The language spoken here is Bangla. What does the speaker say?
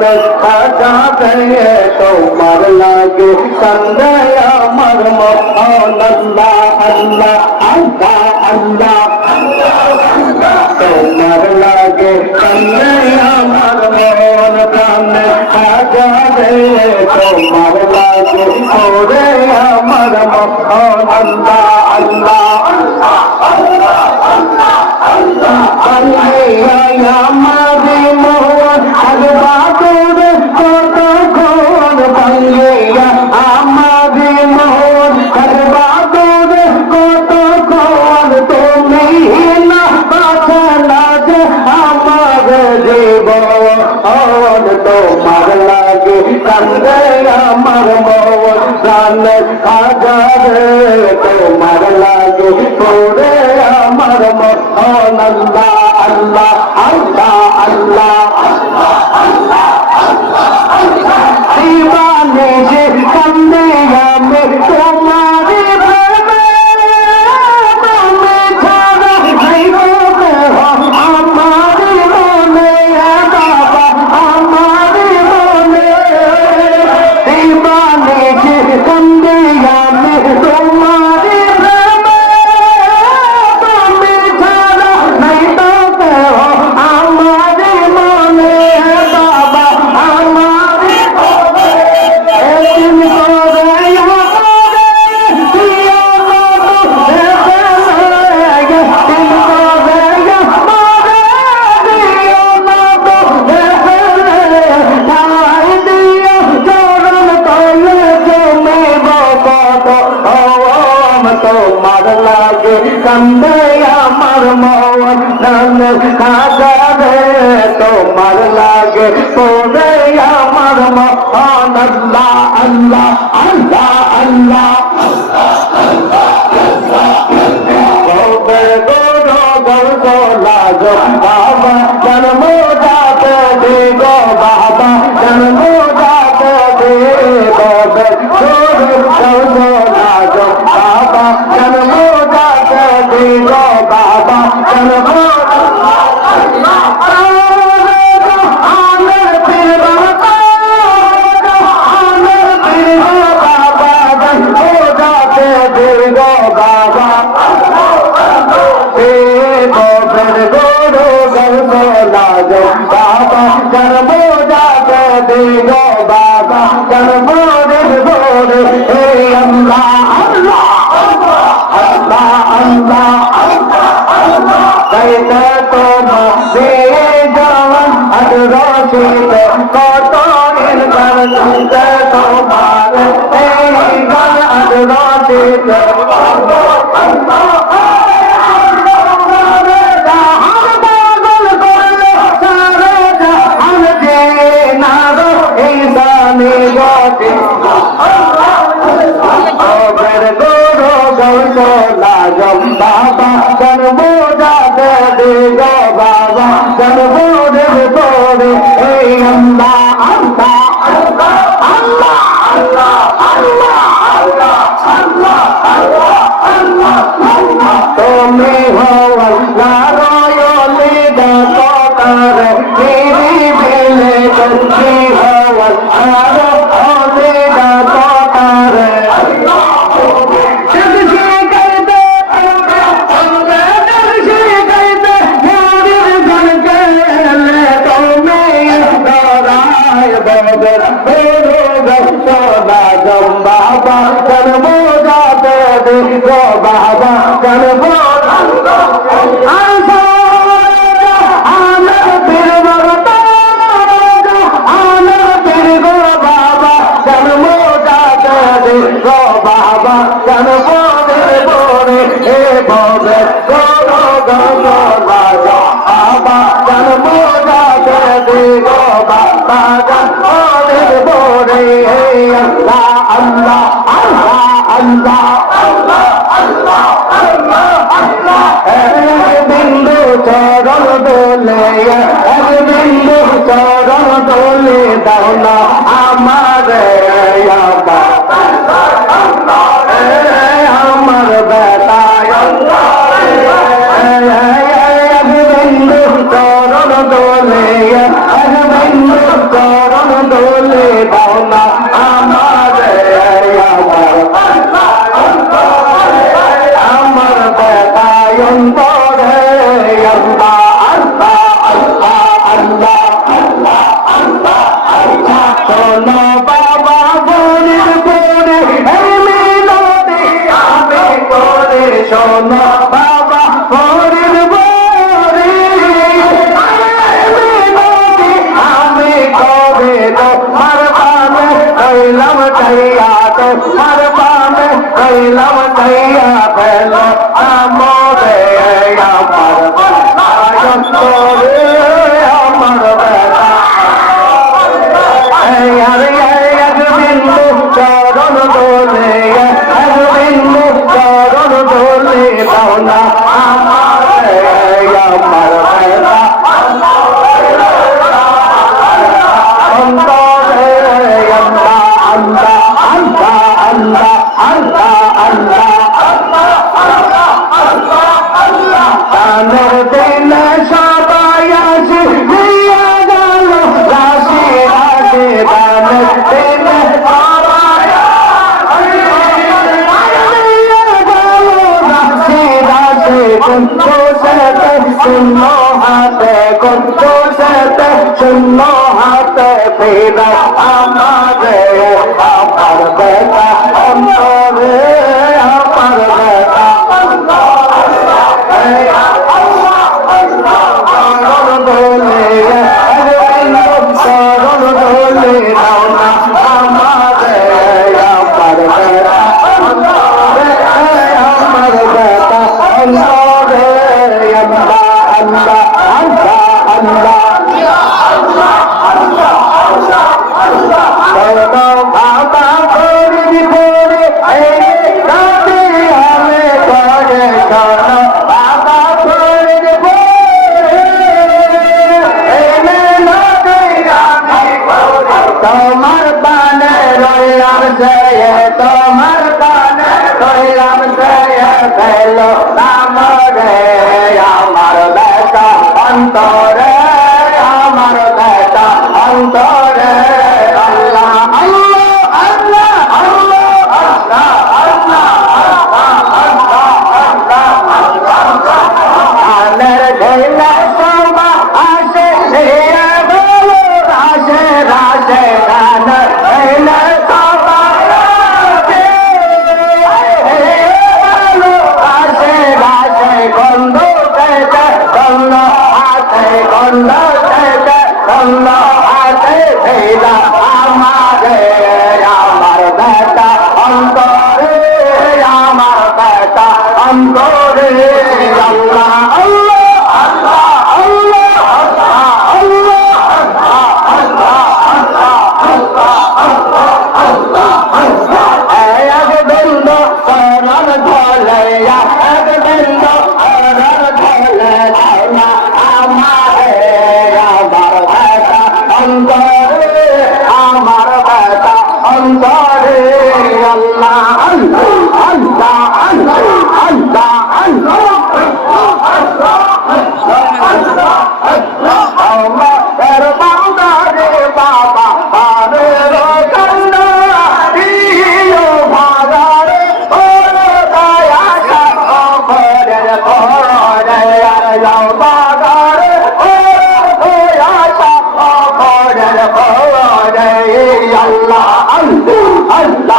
প্রাণে সাজাবে তোমার লাগে কান্দে আমার মন আল্লাহ আল্লাহ আল্লাহ আল্লাহ তোমার লাগে কান্দে আমার মন প্রাণে সাজাবে তোমার লাগে ওরে আমার মন আল্লাহ আল্লাহ আল্লাহ আল্লাহ আল্লাহ আল্লাহ আমারে মোহন আলবাদুর কত কোন বাংলা আমারে মোহন আলবাদুর কত কোন তুমি না বাঁচালা যে আমার জীবন তোমার লাগে কান্দে আমার মন প্রাণে সাজাবে তোমার লাগে পড়ে আমার মন আল্লাহ আল্লাহ আল্লাহ আল্লাহ আল্লাহ আল্লাহ আল্লাহ দিবানে যে কান্দে আমি তোমার প্রেমে তুমি ছাড়া নাই গো আমার মনে বাবা আমার মনে দিবানে যে কান্দে আমি তোমার প্রেমে তুমি ছাড়া নাই তো আমার মনে বাবা আমার তোমার লাগে কান্দে আমার মন খাজারে তোমার লাগে পড়ে আমার মন আল্লাহ আল্লাহ আল্লাহ আল্লাহ বাবা জন্ম যাতে দে গো বাবা জন্ম যাতে দে বাবা বাবা জন্ম যাতে দে গো বাবা জন্ম बाबा जन्म जाते देगो बाबा जन्म बोले हे अल्लाह अल्लाह अल्लाह अल्लाह अल्लाह कहते तो दे जवान अदरोशी तो कोटोरिन कर सुनते तो मारे गन अदरोशी तो अल्लाह बाबा जन्म जाते दे गो बाबा जन्म दे तोरे हे अल्लाह अल्लाह अल्लाह अल्लाह अल्लाह अल्लाह अल्लाह अल्लाह तुम्हें हो अल्लाह रोयोले दो तारे तेरी बेले करती हो अल्लाह रोयोले दो तारे बाबा जन्म जाते देखो बाबा जन्म बाबा जन्म जाते देखो बाबा जन्म बोले हे बोले गोरो गोरो राजा बाबा जन्म जाते देखो बाबा जन्म बोले हे अल्लाह अल्लाह अल्लाह अल्लाह अल्लाह अल्लाह अल्लाह बिंदु चरण डोले बिंदु चरण डोले दाना हमारे हमर बेटा बिंदु चरण डोले बिंदु चरण শোনো বাবা ফরিদ বলি আমি কবে তোমার পানে রইলাম চাইয়া তোমার পানে রইলাম চাইয়া ফেল আমরে আমার আমার বেটা এক বিন্দু চরণ দোলে এক বিন্দু চরণ দোলে দাও না আমার আমার বেটা অন্তরে আল্লাহ আল্লাহ আল্লাহ আল্লাহ আল্লাহ আল্লাহ তানের দিনে সবাই আসি দিয়া গেল রাশি রাশি তানের দিনে সবাই রাশি রাশি কুন্তু সেতে শূন্য হাতে কুন্তু সেতে শূন্য হাতে ফিরা আমারে আমার বেটা অন্তরে আমার বেটা শরণ দোলে শরণ দোলে দাও না আমারে আমার বেটা আমার বেটা অন্তরে আল্লাহ আল্লাহ আল্লাহ আল্লাহ শোনো বাবা ফরিদ বলি রাতে আমি করে শোনো বাবা ফরিদ তোমার পানে রইলাম সে তোমার পানে রইলাম সে ফেলো আমরে আমার বেটা অন্তরে আমার বেটা অন্তরে আল্লাহ আল্লাহ আল্লাহ আল্লাহ আনের ঢেলে সবা আসে বলো রাশে রাশে গান ঢেলে সবা বলো রাশে রাশে গন্ধ পেতে গন্ধ হাতে গন্ধ পেতে গন্ধ হাতে ঢেলা আমারে আমার বেটা অন্তরে আমার বেটা অন্তরে আল্লাহ আল্লাহ আল্লাহ আল্লাহ এক বিন্দ শরণ ধলে এক বিন্দ শরণ ধলে আমারে আমার বেটা অন্তরে আমার বেটা অন্তরে আল্লাহ আল্লাহ আল্লাহ আল্লাহ আল্লাহ আমাদের বাংলারে বাবা আরের কান্না দিও ভাগারে ও দয়া সাগরের পরে যাও বাগারে ও দয়া সাগরের পরে আল্লাহ আল্লাহ আল্লাহ